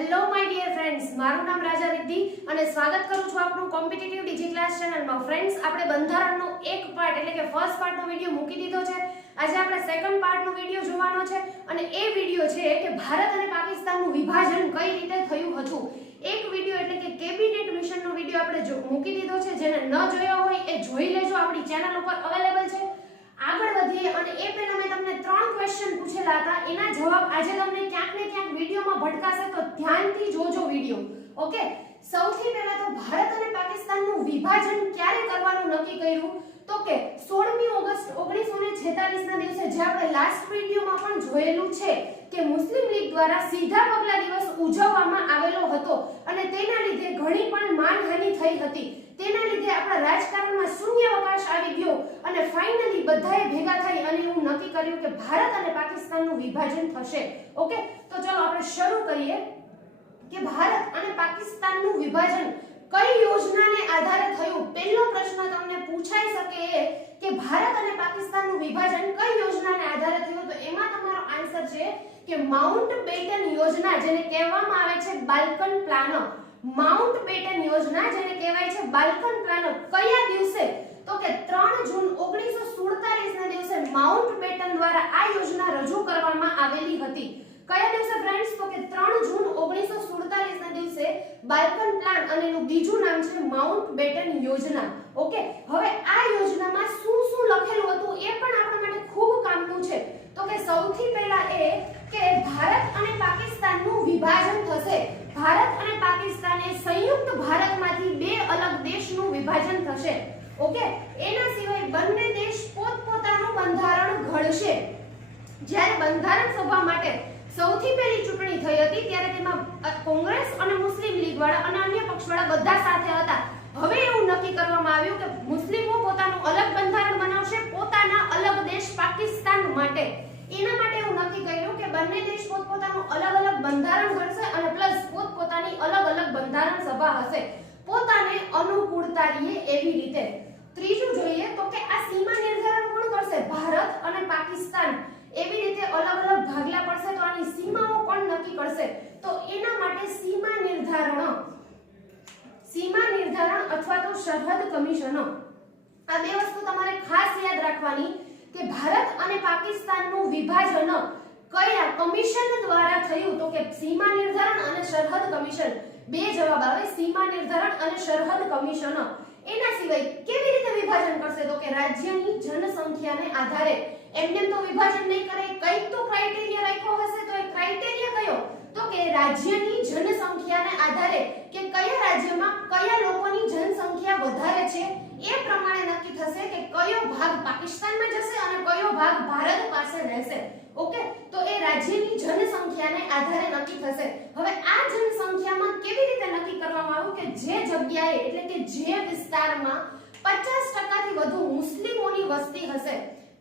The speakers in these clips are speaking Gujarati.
હેલો માય ડિયર ફ્રેન્ડ્સ, મારું નામ રાજા રિદ્ધિ અને સ્વાગત કરું છું આપનું કોમ્પિટિટિવ ડીજી ક્લાસ ચેનલમાં. ફ્રેન્ડ્સ, આપણે બંધારણનો એક પાર્ટ એટલે કે ફર્સ્ટ પાર્ટનો વિડિયો મૂકી દીધો છે. આજે આપણે સેકન્ડ પાર્ટનો વિડિયો જોવાનો છે અને એ વિડિયો છે કે ભારત અને પાકિસ્તાનનું વિભાજન કઈ રીતે થયું હતું. એક વિડિયો એટલે કે કેબિનેટ મિશનનો વિડિયો આપણે મૂકી દીધો છે. જેને ન જોયો હોય એ જોઈ લેજો, આપણી ચેનલ ઉપર અવેલેબલ છે. આગળ વધીએ અને એ પહેલા મેં તમને 3 ક્વેશ્ચન પૂછેલા હતા, એના જવાબ આજે તમને ક્યાંક ને ક્યાંક વિડિયોમાં ભટકાશે તો ધ્યાનથી જોજો વિડિયો. ઓકે, સૌથી પહેલા તો ભારત અને પાકિસ્તાનનું વિભાજન ક્યારે કરવાનું નક્કી કર્યું તો કે 16મી ઓગસ્ટ 1946 ના દિવસે, જે આપણે લાસ્ટ વિડિયોમાં પણ જોયેલું છે કે મુસ્લિમ લીગ દ્વારા સીધા પગલા દિવસ ઉજવવામાં આવેલો હતો અને તેના લીધે ઘણી પણ માનહાનિ થઈ હતી. તેના લીધે આપણા રાજકારણમાં શૂન્યાવકાશ આવી ગયો અને ફાઇનલી બધાએ ભેગા થઈ અને એવું નક્કી કર્યું કે ભારત અને પાકિસ્તાનનું વિભાજન થશે. ઓકે, તો ચલો આપણે શરૂ કરીએ કે ભારત અને પાકિસ્તાનનું વિભાજન કઈ યોજનાને આધારે થયું. પહેલો પ્રશ્ન તમને પૂછાઈ શકે કે ભારત અને પાકિસ્તાનનું વિભાજન કઈ યોજનાને આધારે થયું, તો એમાં તમારો આન્સર છે કે માઉન્ટ બેટન યોજના, જેને કહેવામાં આવે છે બાલ્કન પ્લાન. માઉન્ટ બેટન યોજના, જેને કહેવાય છે બાલ્કન પ્લાન, કયા દિવસે તો કે 3 જૂન 1947 ના દિવસે માઉન્ટ બેટન દ્વારા આ યોજના રજૂ કરવામાં આવેલી હતી. કયા દિવસે ફ્રેન્ડ્સ, તો કે 3 જૂન 1947 ના દિવસે બાલ્કન પ્લાન, અને એનું બીજું નામ છે માઉન્ટ બેટન યોજના. ઓકે, હવે આ યોજનામાં શું શું લખેલું હતું એ પણ આપણા માટે ખૂબ કામનું છે. તો કે સૌથી પહેલા એ કે ભારત અને પાકિસ્તાનનું વિભાજન થશે. ભારત અને પાકિસ્તાને સંયુક્ત ભારતમાંથી બે અલગ દેશનું વિભાજન થશે. ઓકે, એના સિવાય બંને દેશ પોતપોતાનું બંધારણ ઘડશે. જ્યારે બંધારણ સભા માટે સૌથી પહેલી ચૂંટણી થઈ હતી ત્યારે તેમાં કોંગ્રેસ અને મુસ્લિમ લીગ વાળા અને અન્ય પક્ષવાળા બધા સાથે હતા. હવે એવું નક્કી કરવામાં આવ્યું કે મુસ્લિમો પોતાનું અલગ બંધારણ બનાવશે, પોતાના અલગ દેશ પાકિસ્તાન માટે. એના માટે એવું નક્કી કર્યું કે બંને દેશ પોતપોતાનું અલગ અલગ બંધારણ ઘડશે અને પ્લસ પોતપોતાની અલગ અલગ બંધારણ સભા હશે, પોતાને અનુકૂળતા રહે એવી રીતે. ત્રીજું જોઈએ તો કે આ સીમા નિર્ધારણ કોણ કરશે? ભારત અને પાકિસ્તાન એવી રીતે અલગ અલગ ભાગલા પડશે તો આની સીમાઓ કોણ નક્કી કરશે? તો એના માટે સીમા નિર્ધારણ અથવા તો સરહદ કમિશન, આ બે વસ્તુ તમારે ખાસ યાદ રાખવાની કે ભારત અને પાકિસ્તાનનું વિભાજન કયા કમિશન દ્વારા થયું, તો કે સીમા નિર્ધારણ અને સરહદ કમિશન. બે જવાબ આવે, સીમા નિર્ધારણ અને સરહદ કમિશન. એના સિવાય કેવી રીતે વિભાજન કરશે? તો કે રાજ્યની જનસંખ્યાને આધારે. એમને તો વિભાજન નહીં કરે, કઈક તો ક્રાઇટેરિયા રાખ્યો હશે. તો એ ક્રાઇટેરિયા કયો? તો કે રાજ્યની જનસંખ્યાને આધારે કે કયા રાજ્યમાં કયા લોકોની જનસંખ્યા વધારે છે એ પ્રમાણે નક્કી થશે કે કયો ભાગ પાકિસ્તાનમાં જશે અને કયો ભાગ ભારત પાસે રહેશે. ઓકે, તો એ રાજ્યની જનસંખ્યાને આધારે નક્કી થશે. હવે આ જનસંખ્યામાં કેવી રીતે નક્કી કરવામાં આવ્યું કે જે જગ્યાએ એટલે કે જે વિસ્તારમાં 50% થી વધુ મુસ્લિમોની વસ્તી હશે,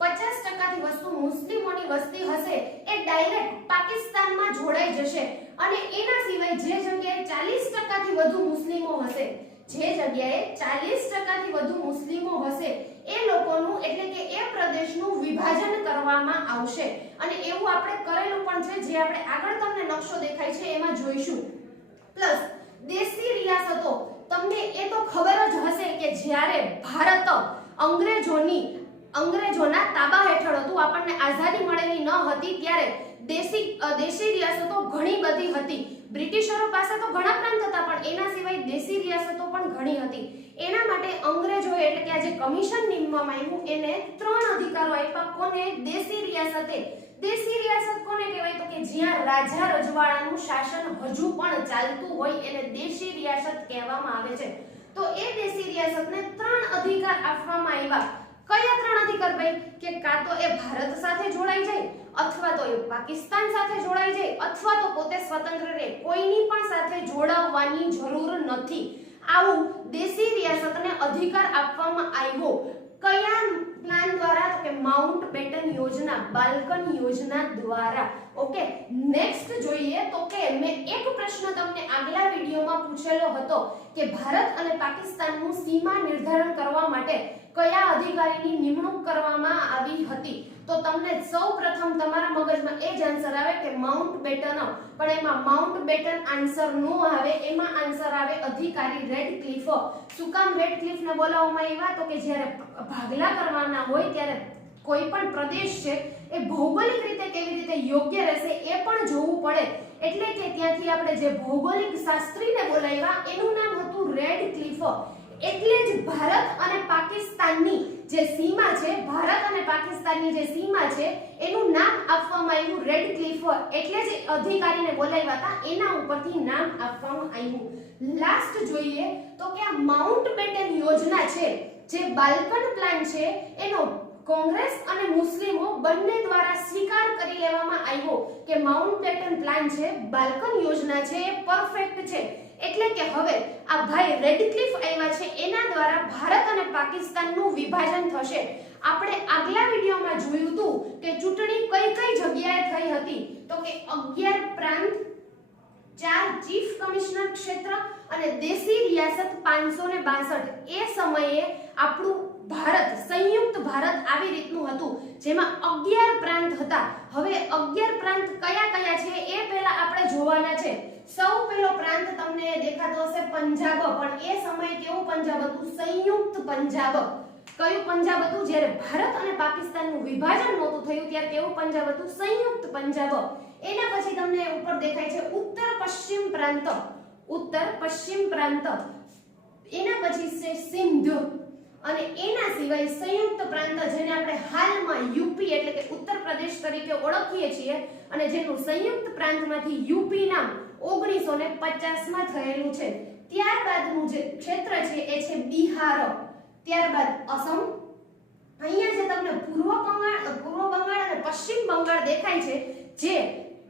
50% થી વધુ મુસ્લિમોની વસ્તી હશે, એ ડાયરેક્ટ પાકિસ્તાનમાં જોડાઈ જશે. અને એના સિવાય જે જગ્યાએ 40% થી વધુ મુસ્લિમો હશે, જે જગ્યાએ 40% થી વધુ મુસ્લિમો હશે, એ લોકોનું એટલે કે એ પ્રદેશનું વિભાજન કરવામાં આવશે. અને એવું આપણે કરેલું પણ છે, જે આપણે આગળ તમને નકશો દેખાય છે એમાં જોઈશું. પ્લસ દેશી રિયાસતો, તમને એ તો ખબર જ હશે કે જ્યારે ભારત અંગ્રેજોના તાબા હેઠળ હતું, આપણને આઝાદી મળેલી ન હતી ત્યારે દેશી રિયાસતો ઘણી બધી હતી. બ્રિટિશરો પાસે તો ઘણા પ્રાંત હતા પણ એના સિવાય દેશી રિયાસતો પણ ઘણી હતી. એના માટે અંગ્રેજોએ એટલે કે આ જે કમિશન નીમવામાં આવ્યું એને 3 અધિકારો આપ્યા. કોને? દેશી રિયાસતે. દેશી રિયાસત કોને કહેવાય? તો કે જ્યાં રાજા રજવાડાનું શાસન હજુ પણ ચાલતું હોય એને દેશી રિયાસત કહેવામાં આવે છે. તો એ દેશી રિયાસતને 3 અધિકાર આપવામાં આવ્યા. કયા 3 અધિકાર ભાઈ? કે કાં તો એ ભારત સાથે જોડાઈ જાય, અથવા તો એ પાકિસ્તાન સાથે જોડાઈ જાય, અથવા તો પોતે સ્વતંત્ર રહે. કોઈની પણ સાથે જોડાવવાની જરૂર નથી. આવું દેશી રિયાસતને અધિકાર આપવામાં આવ્યો. કયા પ્લાન દ્વારા? તો કે માઉન્ટ બેટન યોજના, બાલ્કન યોજના દ્વારા. ઓકે, નેક્સ્ટ જોઈએ તો કે મેં એક પ્રશ્ન તમને આગલા વિડિયોમાં પૂછેલો હતો કે ભારત અને પાકિસ્તાનનું સીમા નિર્ધારણ કરવા માટે કયા અધિકારીની નિમણૂક કરવામાં આવી હતી? તો તમને સૌપ્રથમ તમારા મગજમાં એ જ આન્સર આવે કે માઉન્ટ બેટન, પણ એમાં માઉન્ટ બેટન આન્સર નો આવે, એમાં આન્સર આવે અધિકારી રેડક્લિફ. શું કામ રેડક્લિફને બોલાવવામાં આવ્યા? તો કે જ્યારે ભાગલા કરવાના હોય ત્યારે કોઈ પણ પ્રદેશ છે એ ભૌગોલિક રીતે કેવી રીતે યોગ્ય રહેશે એ પણ જોવું પડે, એટલે કે ત્યાંથી આપણે જે ભૌગોલિક શાસ્ત્રીને બોલાવ્યા એનું નામ હતું રેડક્લિફ. એટલે જ ભારત અને પાકિસ્તાનની જે સીમા છે, ભારત અને પાકિસ્તાનની જે સીમા છે એનું નામ આપવામાં આવ્યું રેડક્લિફ. એટલે જ અધિકારીને બોલાવ્યા હતા, એના ઉપરથી નામ આપવામાં આવ્યું. લાસ્ટ જોઈએ તો કે આ માઉન્ટ બેટન યોજના છે, જે બાલ્કન પ્લાન છે, એનો કોંગ્રેસ અને મુસ્લિમો બંને દ્વારા સ્વીકાર કરી લેવામાં આવ્યો કે માઉન્ટ બેટન પ્લાન છે, બાલ્કન યોજના છે, એ પરફેક્ટ છે. એટલે કે હવે આ ભાઈ રેડક્લિફ આવ્યા છે, એના દ્વારા ભારત અને પાકિસ્તાનનું વિભાજન થશે. આપણે આગલા વિડિયોમાં જોયું હતું કે ચૂંટણી કઈ કઈ જગ્યાએ થઈ હતી, તો કે 11 પ્રાંત, 4 ચીફ કમિશનર ક્ષેત્ર અને દેશી રિયાસત 562. એ સમયે આપણું ભારત, સંયુક્ત ભારત આવી રીતનું હતું, જેમાં 11 પ્રાંત હતા. હવે 11 પ્રાંત કયા કયા છે એ પહેલા આપણે જોવાના છે. સૌ પહેલો પ્રાંત તમને દેખાતો હશે પંજાબ, પણ એ સમયે કેવું પંજાબ હતું? સંયુક્ત પંજાબ. કયું પંજાબ હતું? જ્યારે ભારત અને પાકિસ્તાનનું વિભાજન નહોતું થયું ત્યારે કેવું પંજાબ હતું? સંયુક્ત પંજાબ. એના પછી તમને ઉપર દેખાય છે ઉત્તર પશ્ચિમ પ્રાંત, ઉત્તર પશ્ચિમ પ્રાંત. એના પછી છે સિંધ, અને એના સિવાય સંયુક્ત પ્રાંત જેને આપણે હાલમાં યુપી એટલે કે ઉત્તર પ્રદેશ તરીકે ઓળખીએ છીએ, અને જેનું સંયુક્ત પ્રાંતમાંથી યુપી નામ 1950 માં થયેલું છે. ત્યારબાદનું જે ક્ષેત્ર છે એ છે બિહાર, ત્યારબાદ અસમ. અહીંયા જે તમને પૂર્વ બંગાળ અને પશ્ચિમ બંગાળ દેખાય છે, જે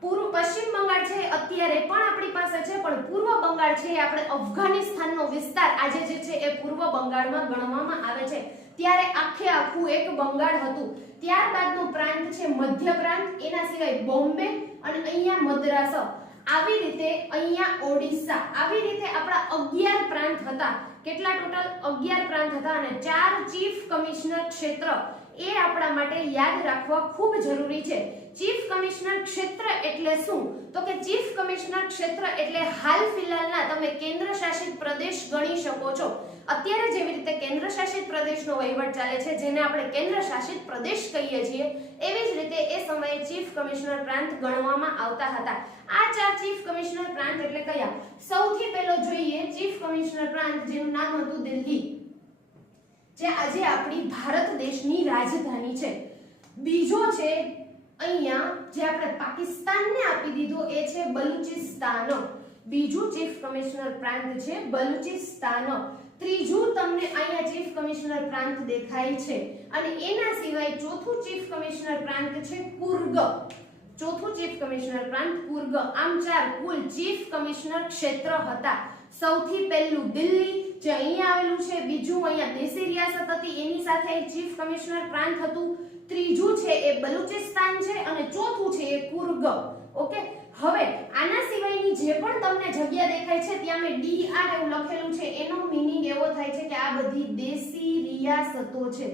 પશ્ચિમ બંગાળ છે અત્યારે પણ આપણી પાસે છે, પણ પૂર્વ બંગાળ છે એ આપણે અફઘાનિસ્તાનનો વિસ્તાર આજે જે છે એ પૂર્વ બંગાળમાં ગણવામાં આવે છે. ત્યારે આખે આખું એક બંગાળ હતું. ત્યારબાદનો પ્રાંત છે મધ્ય પ્રાંત, એના સિવાય બોમ્બે અને અહીંયા મદ્રાસ. આવી રીતે અહીંયા ઓડિશા. આવી રીતે આપણા 11 પ્રાંત હતા. કેટલા ટોટલ? 11 પ્રાંત હતા, અને 4 ચીફ કમિશનર ક્ષેત્ર. એ આપણા માટે યાદ રાખવા ખૂબ જરૂરી છે. ચીફ કમિશનર ક્ષેત્ર એટલે શું? તો કે ચીફ કમિશનર ક્ષેત્ર એટલે હાલ ફિલહાલના તમે કેન્દ્ર શાસિત પ્રદેશ ગણી શકો છો. અત્યારે જેવી રીતે કેન્દ્ર શાસિત પ્રદેશનો વહીવટ ચાલે છે, જેને આપણે કેન્દ્ર શાસિત પ્રદેશ કહીએ છીએ, એવી જ રીતે એ સમયે ચીફ કમિશનર પ્રાંત ગણવામાં આવતા હતા. આ 4 ચીફ કમિશનર પ્રાંત એટલે કયા? સૌથી પહેલો જોઈએ ચીફ કમિશનર પ્રાંત, જેનું નામ હતું દિલ્હી, જે આજે આપણી ભારત દેશની રાજધાની છે. બીજો છે અહીંયા જે આપણે પાકિસ્તાનને આપી દીધો એ છે બલુચિસ્તાન. બીજું ચીફ કમિશનર પ્રાંત છે બલુચિસ્તાન. ત્રીજું તમને અહીંયા ચીફ કમિશનર પ્રાંત દેખાય છે, અને એના સિવાય ચોથું ચીફ કમિશનર પ્રાંત છે કુર્ગ. ચોથું ચીફ કમિશનર પ્રાંત કુર્ગ. આમ 4 કુલ ચીફ કમિશનર ક્ષેત્ર હતા. સૌથી પહેલું દિલ્હી જે અહીંયા આવેલું છે, બીજું અહીંયા દેશી રિયાસત હતી એની સાથે ચીફ કમિશનર પ્રાંત હતું, ત્રીજું છે એ બલુચિસ્તાન છે, અને ચોથું છે એ કુર્ગ. ઓકે, હવે આના સિવાયની જે પણ તમને જગ્યા દેખાય છે ત્યાં મેં DR એવું લખેલું છે, એનો મીનિંગ એવો થાય છે કે આ બધી દેશી રિયાસતો છે.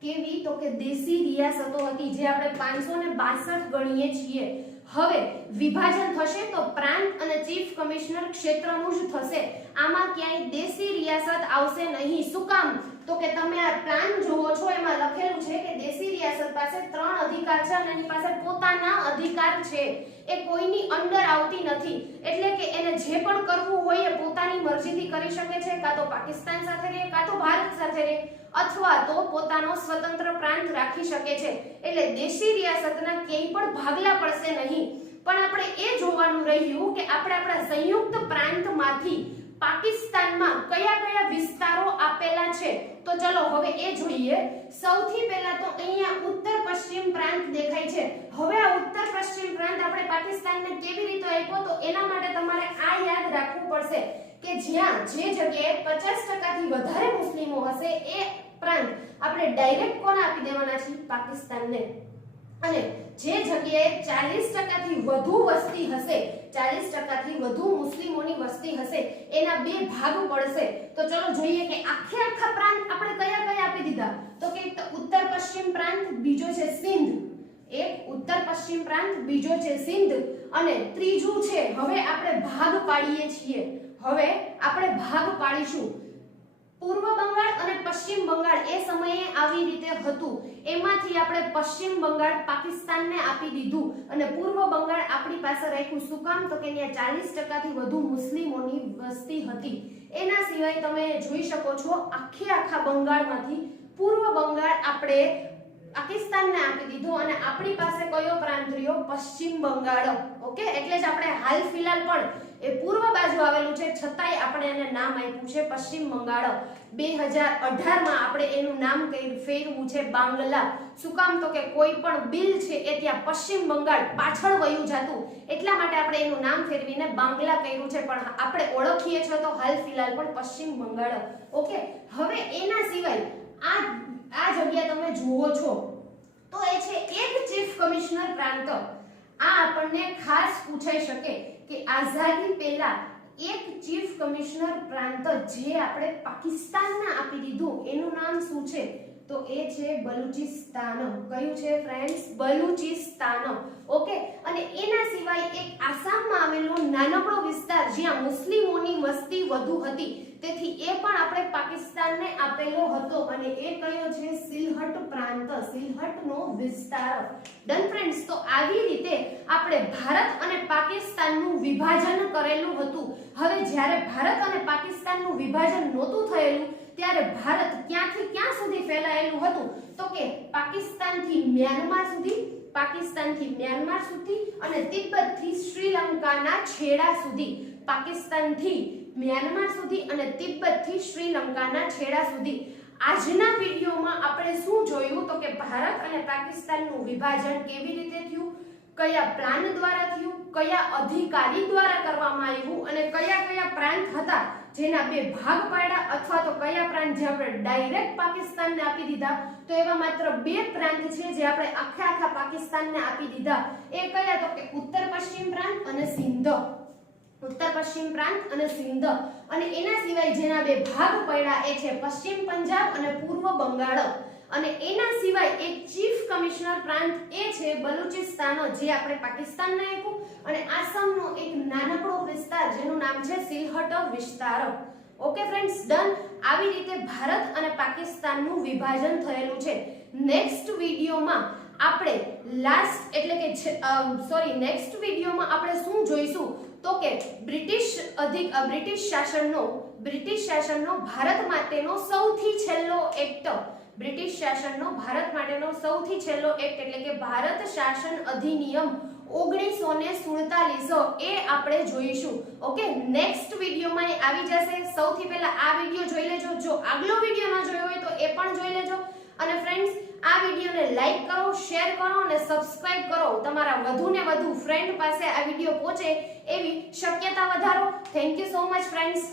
કેવી? તો કે દેશી રિયાસતો હતી, જે આપણે 562 ગણીએ છીએ. હવે વિભાજન થશે તો પ્રાંત અને ચીફ કમિશનર ક્ષેત્રનું જ થશે. આમાં ક્યાંય દેશી રિયાસત આવશે નહીં. શું કામ? તો કે તમે આ પ્લાન જોવો છો, એમાં લખેલું છે કે દેશી રિયાસત પાસે 3 અધિકાર છે અને એની પાસે પોતાના અધિકાર છે, એ કોઈની અંડર આવતી નથી. એટલે કે એને જે પણ કરવું હોય એ પોતાની મરજીથી કરી શકે છે, કાં તો પાકિસ્તાન સાથે રહે, કાં તો ભારત સાથે રહે, અથવા તો પોતાનો સ્વતંત્ર પ્રાંત રાખી શકે છે. એટલે દેશી રિયાસતના ક્યાંય પણ ભાગલા પડશે નહીં. પણ આપણે એ જોવાનું રહ્યું કે આપણે આપણા સંયુક્ત પ્રાંતમાંથી પાકિસ્તાનમાં કયા કયા વિસ્તારો આપેલા છે. તો ચલો હવે એ જોઈએ. સૌથી પહેલા તો અહીંયા ઉત્તર પશ્ચિમ પ્રાંત દેખાય છે. હવે આ ઉત્તર પશ્ચિમ પ્રાંત આપણે પાકિસ્તાનને કેવી રીતે આપ્યો? તો એના માટે તમારે આ યાદ રાખવું પડશે કે જ્યાં જે જગ્યાએ 50% થી વધારે મુસ્લિમો હશે એ પ્રાંત આપણે ડાયરેક્ટ કોને આપી દેવાના છે? પાકિસ્તાનને. અને જે જગ્યાએ 40% થી વધુ વસ્તી હશે, 40% થી વધુ મુસ્લિમોની વસ્તી હશે, એના 2 ભાગ પડશે. તો ચલો જોઈએ કે આખા પ્રાંત આપણે કયા કયા આપી દીધા. તો કે ઉત્તર પશ્ચિમ પ્રાંત, બીજો છે સિંધ. એક ઉત્તર પશ્ચિમ પ્રાંત, બીજો છે સિંધ અને ત્રીજું છે, હવે આપણે ભાગ પાડીએ છીએ. હવે આપણે ભાગ પાડીશું. પૂર્વ બંગાળ અને પશ્ચિમ બંગાળ એ સમયે આવી રીતે હતું. એમાંથી આપણે પશ્ચિમ બંગાળ પાકિસ્તાનને આપી દીધું અને પૂર્વ બંગાળ આપણી પાસે રાખ્યું. શું કામ? તો કે ત્યાં 40% થી વધુ મુસ્લિમોની વસ્તી હતી. એના સિવાય તમે જોઈ શકો છો આખા બંગાળમાંથી પૂર્વ બંગાળ આપણે પાકિસ્તાનને આપી દીધું અને આપણી પાસે કયો પ્રાંત રહ્યો? પશ્ચિમ બંગાળ. ઓકે, એટલે જ આપણે હાલ ફિલહાલ પણ એ પૂર્વ બાજુ આવેલું છે, છતાંય આપણે એને નામ આપ્યું છે પશ્ચિમ બંગાળ. 2018 માં આપણે એનું નામ ફેરવું છે બાંગ્લા. શું કામ? તો કે કોઈ પણ બિલ છે એ ત્યાં પશ્ચિમ બંગાળ પાછળ વયું જતું, એટલા માટે આપણે એનું નામ ફેરવીને બાંગ્લા કર્યું છે, પણ આપણે ઓળખીએ છીએ તો હાલ ફિલહાલ પણ પશ્ચિમ બંગાળ. ઓકે, હવે એના સિવાય આ જગ્યા તમે જુઓ છો તો એ છે એક ચીફ કમિશનર પ્રાંત. આ આપણને ખાસ પૂછાઈ શકે કે આઝાદી પહેલા એક ચીફ કમિશનર પ્રાંત જે આપણે પાકિસ્તાનને આપી દીધું એનું નામ શું છે? તો એ છે બલુચિસ્તાન. કયું છે ફ્રેન્ડ્સ? બલુચિસ્તાન. ઓકે, અને એના સિવાય એક આસામમાં આવેલો નાનકડો વિસ્તાર જ્યાં મુસ્લિમોની વસ્તી વધુ હતી, તેથી એ પણ આપણે પાકિસ્તાનને આપેલો હતો અને એ કયો છે? સિલહટ પ્રાંત, સિલહટનો વિસ્તાર. ડન ફ્રેન્ડ્સ, તો આવી રીતે આપણે ભારત અને પાકિસ્તાનનું વિભાજન કરેલું હતું. હવે જ્યારે ભારત અને પાકિસ્તાનનું વિભાજન નહોતું થયેલું ત્યારે ભારત ક્યાંથી ક્યાં સુધી ફેલાયેલું હતું? તો કે પાકિસ્તાનથી મ્યાનમાર સુધી, પાકિસ્તાનથી મ્યાનમાર સુધી અને તિબ્બતથી શ્રીલંકાના છેડા સુધી. પાકિસ્તાનથી મ્યાનમાર સુધી અને તિબ્બતથી શ્રીલંકાના છેડા સુધી. આજના વિડિયોમાં આપણે શું જોયું? તો કે ભારત અને પાકિસ્તાનનું વિભાજન કેવી રીતે થયું, કયા પ્લાન દ્વારા થયું, કયા અધિકારી દ્વારા કરવામાં આવ્યું અને કયા પ્રાંત હતા જેના બે ભાગ પાડ્યા, અથવા તો કયા પ્રાંત જે આપણે ડાયરેક્ટ પાકિસ્તાનને આપી દીધા. તો એવા માત્ર બે પ્રાંત છે જે આપણે આખા પાકિસ્તાનને આપી દીધા. એ કયા? તો કે ઉત્તર પશ્ચિમ પ્રાંત અને સિંધ. ઉત્તર પશ્ચિમ પ્રાંત અને સિંધ. અને એના સિવાય જેના બે ભાગ પડ્યા એ છે પશ્ચિમ પંજાબ અને પૂર્વ બંગાળ. અને એના સિવાય એક ચીફ કમિશનર પ્રાંત એ છે બલુચિસ્તાન જે આપણે પાકિસ્તાનને આપ્યું અને આસામનો એક નાનકડો વિસ્તાર જેનું નામ છે સિલહટ વિસ્તાર. Okay friends, done. આવી રીતે ભારત અને પાકિસ્તાનનું વિભાજન થયેલું છે. નેક્સ્ટ વિડિયોમાં આપણે નેક્સ્ટ વિડિયોમાં આપણે શું જોઈશું? તો કે બ્રિટિશ શાસનનો ભારત માટેનો સૌથી છેલ્લો એક્ટ, બ્રિટિશ શાસનનો ભારત માટેનો સૌથી છેલ્લો એક્ટ એટલે કે ભારત શાસન અધિનિયમ 1947 એ આપણે જોઈશું. ઓકે, નેક્સ્ટ વિડિયોમાં એ આવી જશે. સૌથી પહેલા આ વિડિયો જોઈ લેજો. જો આગલો વિડિયો ન જોયો હોય તો એ પણ જોઈ લેજો. અને ફ્રેન્ડ્સ, આ વિડિયોને લાઈક કરો, શેર કરો અને સબસ્ક્રાઇબ કરો. તમારા વધુને વધુ ફ્રેન્ડ પાસે આ વિડિયો પહોંચે એવી શક્યતા વધારો. Thank you so much friends.